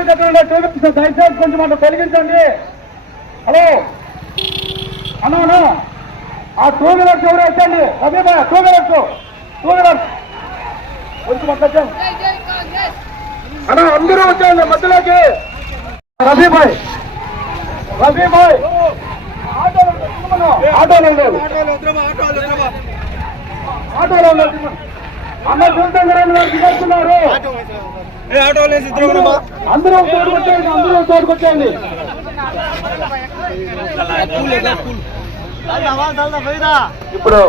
అందరూ దగ్గర టూ దయచేసి కొంచెం అట్లా తొలగించండి. హలో? అన్న ఆ టూ వీలర్స్ ఎవరు వచ్చండి రబీబాయ్ టూ వీలర్స్ టూ వీలర్స్ కొంచెం అట్లా వచ్చాను అందరూ వచ్చేయండి మధ్యలోకి. రబీబాయ్ రబీబాయ్ ఆటోలో ఆటోలో లేదు. ఆటోలో లేదు అన్న చూడండి గారు దిగొస్తున్నారు అందరూ తోడుకొచ్చేయండి అందరూ తోడుకొచ్చేయండి ఇప్పుడు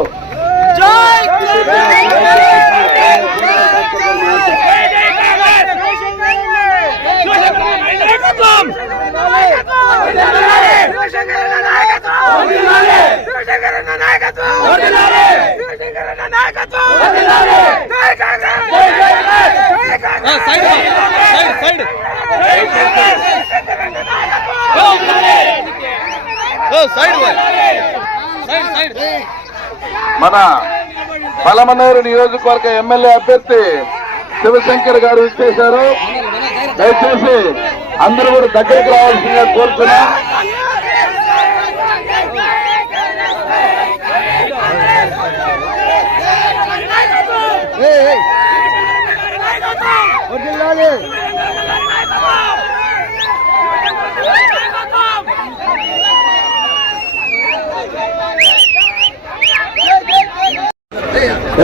సైడ్ సైడ్ సైడ్ మన బలమనేరు నియోజకవర్గ ఎమ్మెల్యే అభ్యర్థి శివశంకర్ గారు ఇచ్చేశారు దయచేసి అందరూ కూడా దగ్గరికి రావాల్సిందిగా కోరుతున్నా.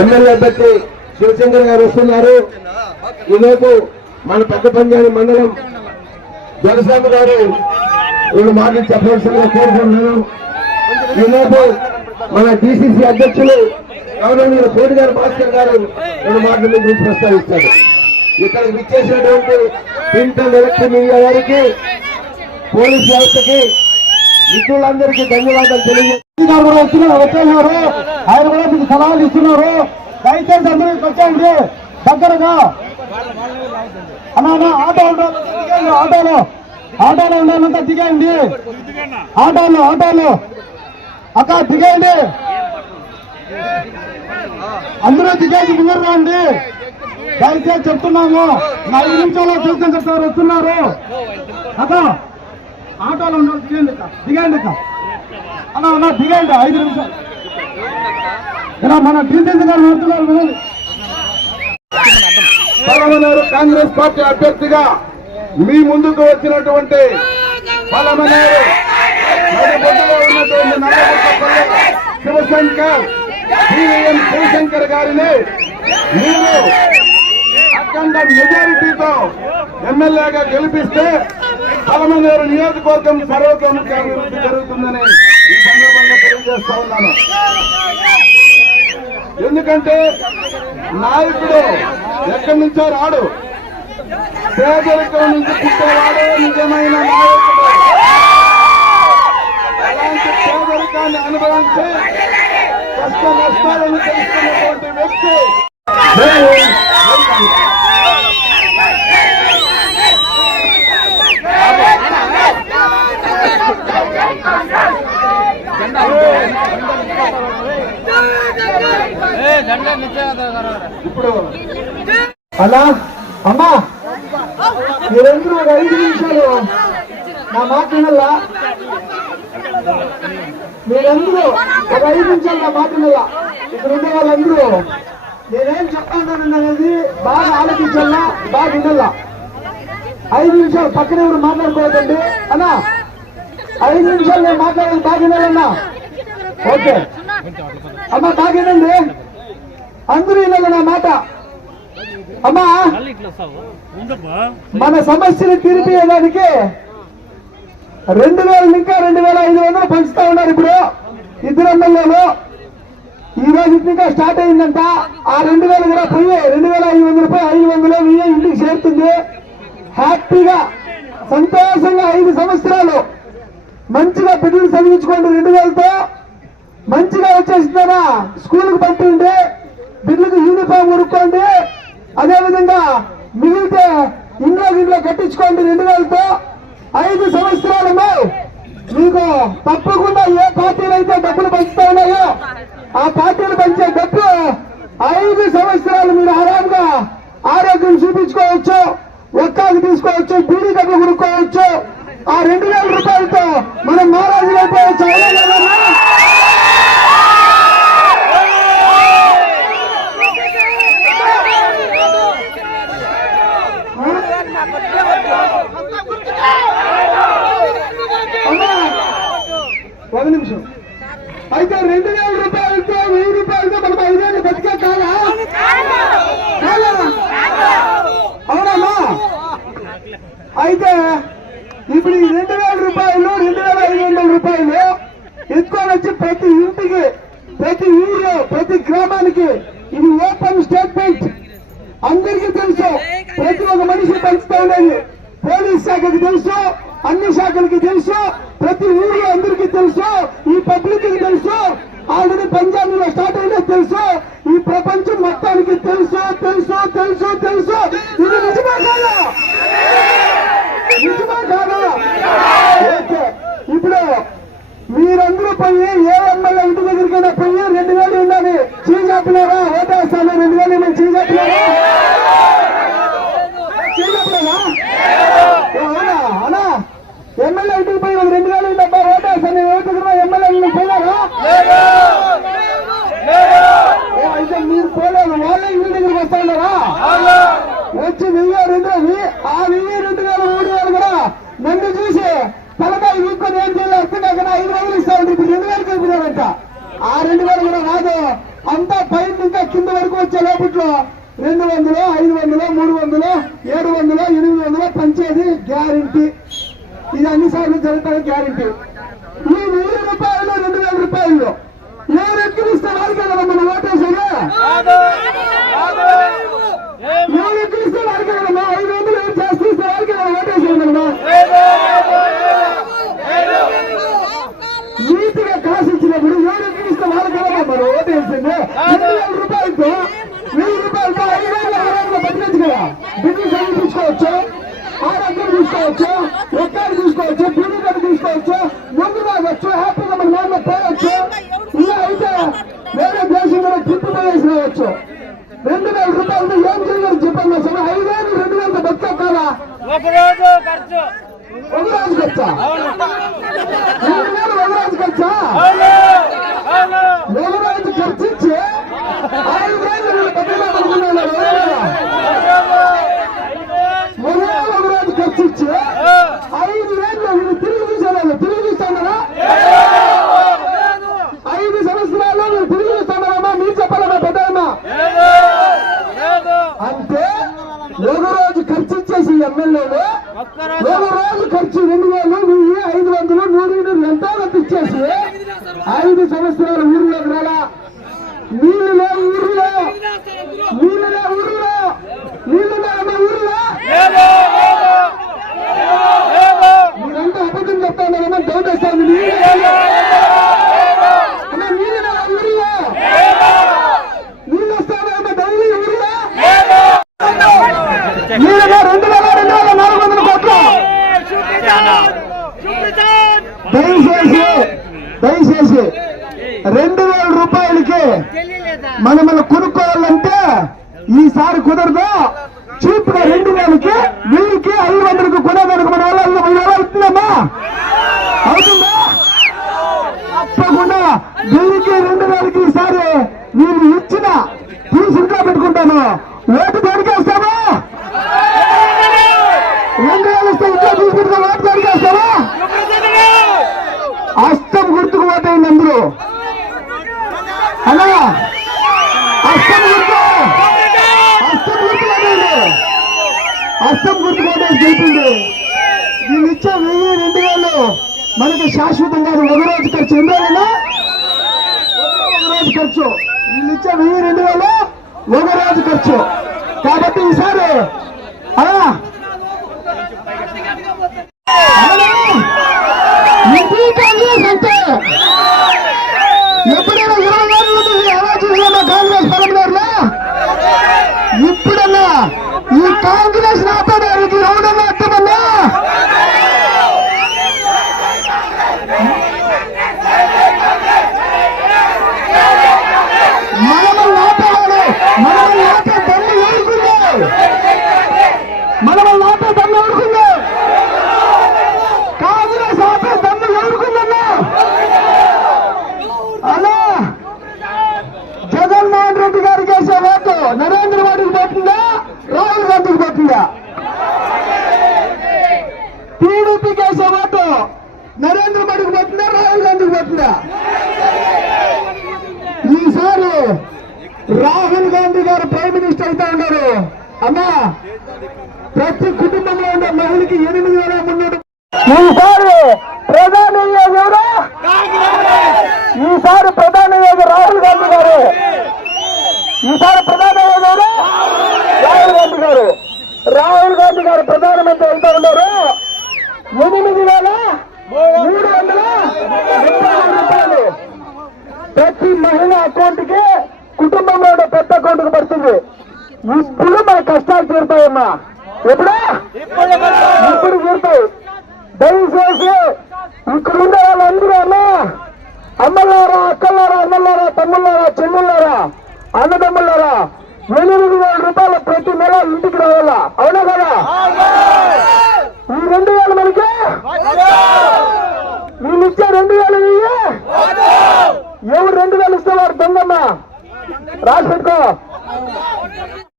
ఎమ్మెల్యే అభ్యర్థి శివశంకర్ గారు వస్తున్నారు. ఈలోపు మన పెద్ద పంజాని మండలం జనసేన గారు రెండు మాటలు చెప్పవలసిందిగా కోరుకుంటున్నాను. ఈలోపు మన డిసిసి అధ్యక్షులు గౌరవనీయులు కోటి గారు భాస్కర్ గారు రెండు మాటలు మీ ప్రస్తావిస్తారు. ఇక్కడ విచ్చేసినటువంటి ప్రింట్ అండ్ ఎలక్ట్రిక్ మీడియా వారికి పోలీస్ వ్యవస్థకి మిత్రులందరికీ ధన్యవాదాలు తెలియజేస్తున్నారు వస్తున్నారు వచ్చేసినారు. ఆయన కూడా మీకు సలహాలు ఇస్తున్నారు. దయచేసి అందరూ వచ్చేయండి. దగ్గరగా. అన్న ఆటో ఉండాలి, ఆటోలో. ఆటోలో ఉండాలంతా దిగేయండి. ఆటోలో ఆటోలో. అక్క దిగేయండి. అందరూ దిగేసి ముందర అండి దయచేసి చెప్తున్నాము. నా నిమిషాల్లో చూసిన చెప్తారు వస్తున్నారు. అక్క ఆటోలో ఉన్నారు దిగండి దిగండి అలా అన్న దిగండి ఐదు నిమిషాలు. ఇలా మన డీసెంట్ గారు మాట్లాడుతున్నారు పలమనేరు కాంగ్రెస్ పార్టీ అభ్యర్థిగా మీ ముందుకు వచ్చినటువంటి పలమనేరు ఉన్నటువంటి శివశంకర్. సివిఎం శివశంకర్ గారిని మీరు అఖండ మెజారిటీతో ఎమ్మెల్యేగా గెలిపిస్తే పలమనేరు నియోజకవర్గం సర్వతోముఖ అభివృద్ధి జరుగుతుందని ఈ సందర్భంగా తెలియజేస్తా ఉన్నాను. ఎందుకంటే నాయకుడు ఎక్కడి నుంచో రాడు. పేదరికం నుంచి పుట్టేవాడే నిజమైన నాయకుడు. అలాంటి పేదరికాన్ని అనుభవించే కష్ట నష్టాలను తెలుసుకున్నటువంటి వ్యక్తి ఇప్పుడు అలా అమ్మా మీరందరూ ఒక ఐదు నిమిషాలు నా మాట వినల్లా మీరందరూ ఒక ఐదు నిమిషాలు నా మాట వినల్లా ఇక్కడ ఉన్న వాళ్ళందరూ నేనేం చెప్తాను అనేది బాగా ఆలోచించాలా? బాగా వినల్లా ఐదు నిమిషాలు పక్కన ఎవరు మాట్లాడుకోవద్దండి. అన్నా ఐదు నిమిషాలు నేను మాట్లాడేది బాగా వినాలన్నా? ఓకే. అమ్మా బాగా వినండి. అందరూ వినాలి నా మాట. అమ్మా మన సమస్యను తీర్పియడానికి రెండు వేల ఇంకా రెండు వేల ఐదు వందలు పంచుతా ఉన్నారు ఇప్పుడు. ఇద్దరు ఎమ్మెల్యేలు ఈ రోజు ఇంకా స్టార్ట్ అయిందంట. ఆ రెండు వేలు కూడా పోయి రెండు వేల ఐదు వందలు పోయి ఐదు వందలు వెయ్యి ఇంటికి చేరుతుంది. హ్యాపీగా సంతోషంగా ఐదు సంవత్సరాలు మంచిగా బిడ్డలు చదివించుకోండి రెండు వేలతో. మంచిగా వచ్చేసిందనా స్కూల్కి పంపిండి బిడ్డలకు యూనిఫామ్ కొనుక్కోండి. అదే విధంగా మిగిలితే ఇంట్లో ఇంట్లో కట్టించుకోండి రెండు వేలతో. ఐదు సంవత్సరాలలో మీకు తప్పకుండా ఏ పార్టీలు అయితే డబ్బులు పంచి డబ్బు ఐదు సంవత్సరాలు మీరు ఆరాంగా ఆరోగ్యం చూపించుకోవచ్చు ఒక్కాకి తీసుకోవచ్చు బీడీ కట్లు కొనుక్కోవచ్చు ఆ రెండు వేల రూపాయలతో మనం మహారాజులు అయిపోవచ్చు అవునా లేదన్నా? అమ్మా, ఒక నిమిషం అయితే రెండు వేల రూపాయలతో వెయ్యి రూపాయలతో మనం ఐదేళ్ళు బతికే కాదా కాదా అవునమ్మా అయితే ఇప్పుడు ఈ రెండు వేల రూపాయలు రెండు వేల ఐదు వందల రూపాయలు ఎత్తుకొని వచ్చి ప్రతి ఇంటికి ప్రతి ఊరిలో ప్రతి గ్రామానికి ఇది ఓపెన్ స్టేట్మెంట్. అందరికీ తెలుసు ప్రతి ఒక్క మనిషి పంచుతా ఉండేది పోలీస్ శాఖకి తెలుసు అన్ని శాఖలకి తెలుసు ప్రతి ఊరిలో అందరికీ తెలుసు ఈ పబ్లిక్కి తెలుసు ఆల్రెడీ పంజాబ్లో స్టార్ట్ అయినా తెలుసు ఈ ప్రపంచం మొత్తానికి తెలుసు తెలుసు తెలుసు తెలుసు ఇది నిజమా కాదా నిజమా కాదా ఓకే ఇప్పుడు మీరందరూ పోయి ఏ ఎమ్మెల్యే ఇంటి దగ్గరికైనా పోయి రెండు వేలు ఉండాలి చీజాపినారా ఓటేస్తాను రెండు వేలు నేను చీజాపినారా చీజాపినారా అవునా అవునా ఎమ్మెల్యే ఇంటికి పోయి ఒక రెండు వేలు డబ్బా ఓటేస్తాను నేను ఓటుకున్నా ఎమ్మెల్యే ఇంటికి పోయినారా ఓ, అయితే మీరు పోలేదు వాళ్ళే ఇంటి దగ్గరికి వస్తా ఉన్నారా? వచ్చి వెయ్యి రెండు ఆ వెయ్యి రెండు వేల మూడు వేలు కూడా నన్ను చూసి తలకాయ ఊరుకొని ఏం చేయాలి కాక ఐదు వందలు ఇస్తా ఉంటే ఇప్పుడు రెండు వేలు కలిపినారంట ఆ రెండు వేలు కూడా రాదు. అంతా పైన ఇంకా కింద వరకు వచ్చే లోపట్లో రెండు వందలు ఐదు వందలు మూడు వందలు ఏడు వందలు ఎనిమిది వందలు పంచేది గ్యారంటీ. ఇది అన్ని సార్లు జరుగుతుంది గ్యారంటీ ఈ వెయ్యి రూపాయలు రెండు వేల రూపాయలు. ఎవరు ఎక్కిరిస్తే వాళ్ళకి కదా మనం ఓటేసేది ఎవరు ఎక్కిరిస్తే వాళ్ళకి కదమ్మా ఐదు వందలు ఎవరు చేస్తే ఇస్తే వాళ్ళకి కదా ఓటేసేది కదమ్మా నీతిగా కాసు ఇచ్చినప్పుడు ఎవరు ఎక్కిరిస్తే వాళ్ళకి కదా మనం ఓటేసింది రెండు వేల రూపాయలతో వెయ్యి రూపాయలతో ఐదు వేల ఆరోగ్యంలో బతికచ్చు కదా బిడ్డలు చదివించుకోవచ్చు ఆరోగ్యం తీసుకోవచ్చు ఒక్కరు తీసుకోవచ్చు బిడ్డలు కట్టు తీసుకోవచ్చు ముందు తాగొచ్చు హ్యాపీగా మన నాన్న పోయొచ్చు ఇలా అయితే వేరే దేశంలో ట్రిప్ రావచ్చు రెండు వేల రూపాయలతో ఏం చేయలేదు చెప్పండి అసలు ఐదేళ్ళు రెండు వేలతో బతికా కాదా? ఒకరోజు ఖర్చు. ఒక రోజు ఖర్చా రెండు వేలు ఒక రోజు ఖర్చా ఒక రోజు ఖర్చు ఇచ్చి ఐదేళ్ళు పెద్దగా పడుకున్నారు ఒకే ఒక రోజు ఖర్చు ఇచ్చి ఐదు వేలు వీళ్ళు తిరిగి తీసేవాళ్ళు తిరిగి తీస్తారా ఐదు సంవత్సరాలు మీరు తిరిగి తీస్తామమ్మా మీరు చెప్పాలమ్మా పెద్దమ్మా అంటే ఒక రోజు ఖర్చు ఇచ్చేసి ఎమ్మెల్యేలు ఒక రోజు ఖర్చు రెండు వేలు వెయ్యి ఐదు వందలు నూరు నూరు ఎంతో కొంత ఇచ్చేసి ఐదు సంవత్సరాలు ఊర్లోకి రాలా నీళ్ళు లేవు ఊర్లో నీళ్ళు లేవు ఊర్లో నీళ్ళు లేవమ్మా ఊర్లో మీరంతా అబద్ధం చెప్తానమ్మా డౌట్ వస్తుంది నీళ్ళు లేవు. అమ్మా, నీళ్ళు లేవా ఊర్లో నీళ్ళు వస్తానమ్మా డైలీ ఊర్లో నీళ్ళగా రెండు వేల రెండు వేల నాలుగు వందల కోట్లు దయచేసి దయచేసి రెండు వేల రూపాయలకి మనమల్ని కొనుక్కోవాలంటే ఈసారి కుదరదు. చీప్గా రెండు వేలకి వెయ్యికి ఐదు వందలకి కొనేదానికి మన వాళ్ళు ఐదు వేలు అవుతుందమ్మా అవుతుందా? తప్పకుండా వెయ్యికి రెండు వేలకి ఈసారి నేను ఇచ్చిన తీసుకుంటా పెట్టుకుంటాను. ఓటు దొరికేస్తా వేస్తామా రెండు వేలు ఇస్తే ఇంట్లో తీసుకుంటా ఓటు దేనికి వేస్తామా అస్తం గుర్తుకు ఓటేయండి అందరూ అన్నా అస్తం గుర్తు అస్తం గుర్తు ఓటేయండి అస్తం గుర్తు ఓటేసి గెలిపింది వీళ్ళు ఇచ్చే వెయ్యి రెండు వేలు. మనకి శాశ్వతం కాదు. ఒక రోజు ఖర్చు. ఎన్ని ఒక రోజు ఖర్చు. వీళ్ళు ఇచ్చే వెయ్యి రెండు వేలు. ఒక రోజు ఖర్చు. కాబట్టి ఈసారి ఎప్పుడైనా ఇరవై ఏళ్ళ ఎలా చూసామా కాంగ్రెస్ పరంగా ఇప్పుడన్నా ఈ కాంగ్రెస్ আপনাদের గాంధీకి ఈసారి రాహుల్ గాంధీ గారు ప్రైమ్ మినిస్టర్ అవుతా ఉన్నారు. అమ్మా ప్రతి కుటుంబంలో ఉన్న మహిళకి ఎనిమిది వేల మున్నూరు ఈసారి ప్రధాని ఎవరు? ఈసారి ప్రధాని రాహుల్ గాంధీ గారు. ఈసారి ప్రధాని ఎవరు? రాహుల్ గాంధీ గారు. రాహుల్ గాంధీ గారు ప్రధానమంత్రి అవుతా ఉన్నారు. ఎనిమిది వేల మూడు వందల ముప్పై ఐదు రూపాయలు ప్రతి మహిళ అకౌంట్కి కుటుంబంలో ఉన్న పెద్ద అకౌంట్ పడుతుంది. ఇప్పుడు మన కష్టాలు తీరుతాయమ్మా. ఎప్పుడు? ఇప్పుడు తీరుతాయి. దయచేసి ఇక్కడ ఉండే వాళ్ళందరూ అమ్మా అమ్మలారా అక్కలారా అన్నలారా తమ్ముళ్ళారా చెల్లుళ్ళారా అన్నదమ్ముళ్ళారా ఎనిమిది వేల రూపాయలు ప్రతి నెల ఇంటికి రావాలా? అవునా కదా? ఈ రెండు వేల మనకి? వీళ్ళు ఇచ్చే రెండు వేలు ఎవరు రెండు వేలు ఇస్తే వారు దొంగమ్మ? రాష్ట్ర